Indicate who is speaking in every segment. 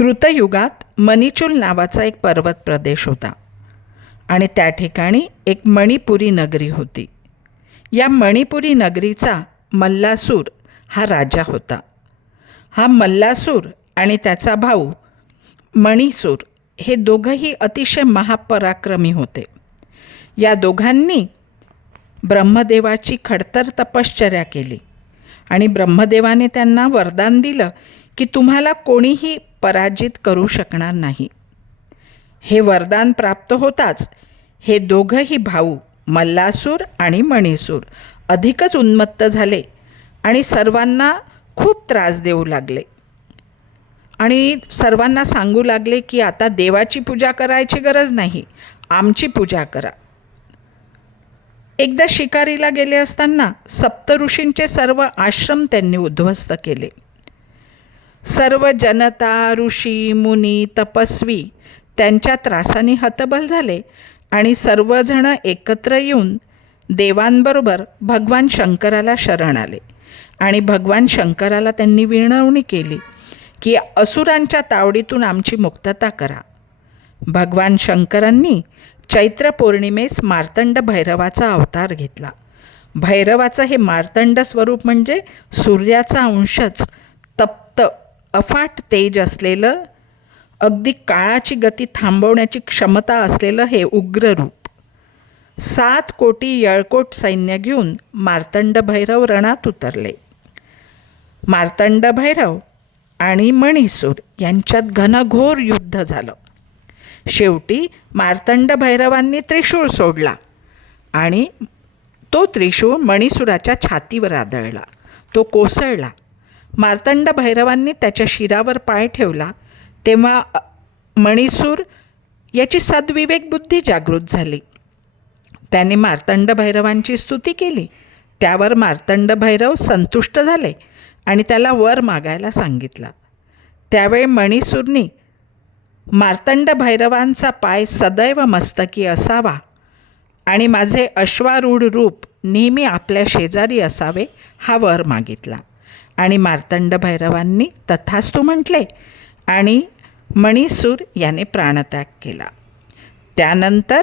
Speaker 1: कृतयुगात मणिचूल नावाचा एक पर्वत प्रदेश होता आणि त्या ठिकाणी एक मणिपुरी नगरी होती. या मणिपुरी नगरीचा मल्लासूर हा राजा होता. हा मल्लासूर आणि त्याचा भाऊ मणिसूर हे दोघंही अतिशय महापराक्रमी होते. या दोघांनी ब्रह्मदेवाची खडतर तपश्चर्या केली आणि ब्रह्मदेवाने त्यांना वरदान दिलं की तुम्हाला कोणीही पराजित करू शकणार नाही. हे वरदान प्राप्त होताच. हे दोघंही भाऊ मल्लासूर आणि मणिसूर अधिकच उन्मत्त झाले आणि सर्वांना खूप त्रास देऊ लागले. आणि सर्वांना सांगू लागले की आता देवाची पूजा करायची गरज नाही आमची पूजा करा. एकदा शिकारीला गेले असताना सप्तऋषींचे सर्व आश्रम त्यांनी उद्ध्वस्त केले. सर्व जनता ऋषी मुनी तपस्वी त्यांच्या त्रासाने हतबल झाले आणि सर्वजण एकत्र येऊन देवांबरोबर भगवान शंकराला शरण आले. आणि भगवान शंकराला त्यांनी विनवणी केली की असुरांच्या तावडीतून आमची मुक्तता करा. भगवान शंकरांनी चैत्र पौर्णिमेस मार्तंड भैरवाचा अवतार घेतला. भैरवाचं हे मार्तंड स्वरूप म्हणजे सूर्याचा अंशच अफाट तेज असलेलं अगदी काळाची गती थांबवण्याची क्षमता असलेलं हे उग्र रूप सात कोटी यळकोट सैन्य घेऊन मार्तंड भैरव रणात उतरले. मार्तंड भैरव आणि मणिसूर यांच्यात घनघोर युद्ध झालं. शेवटी मार्तंड भैरवांनी त्रिशूळ सोडला आणि तो त्रिशूळ मणिसुराच्या छातीवर आदळला. तो कोसळला. मार्तंड भैरवांनी त्याच्या शिरावर पाय ठेवला. तेव्हा मणिसूर याची सद्विवेक बुद्धी जागृत झाली. त्याने मार्तंड भैरवांची स्तुती केली. त्यावर मार्तंड भैरव संतुष्ट झाले आणि त्याला वर मागायला सांगितला. त्यावेळी मणिसूरनी मार्तंड भैरवांचा पाय सदैव मस्तकी असावा आणि माझे अश्वारूढ रूप नेहमी आपल्या शेजारी असावे हा वर मागितला. आणि मार्तंड भैरवांनी तथास्तू म्हटले आणि मणिसूर याने प्राणत्याग केला. त्यानंतर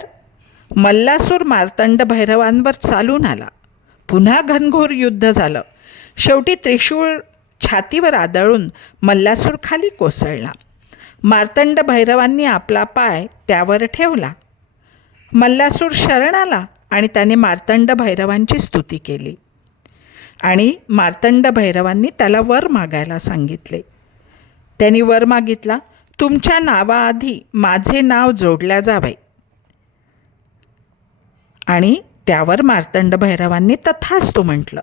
Speaker 1: मल्लासूर मार्तंड भैरवांवर चालून आला. पुन्हा घनघोर युद्ध झालं. शेवटी त्रिशूळ छातीवर आदळून मल्लासूर खाली कोसळला. मार्तंड भैरवांनी आपला पाय त्यावर ठेवला. मल्लासूर शरण आला आणि त्याने मार्तंड भैरवांची स्तुती केली. आणि मार्तंड भैरवांनी त्याला वर मागायला सांगितले. त्यांनी वर मागितला तुमच्या नावाआधी माझे नाव जोडल्या जावे. आणि त्यावर मार्तंड भैरवांनी तथास्तु म्हटलं.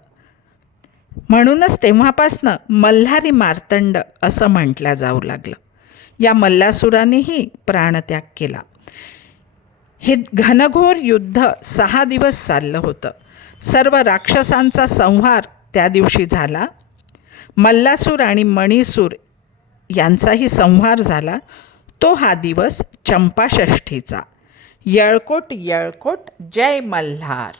Speaker 1: म्हणूनच तेव्हापासनं मल्हारी मार्तंड असं म्हटलं जाऊ लागलं. या मल्लासुरानेही प्राणत्याग केला. हे घनघोर युद्ध सहा दिवस चाललं होतं. सर्व राक्षसांचा संहार त्या दिवशी झाला. मल्लासूर आणि मणिसूर यांचाही संहार झाला. तो हा दिवस चंपाषष्ठीचा. यळकोट यळकोट जय मल्हार.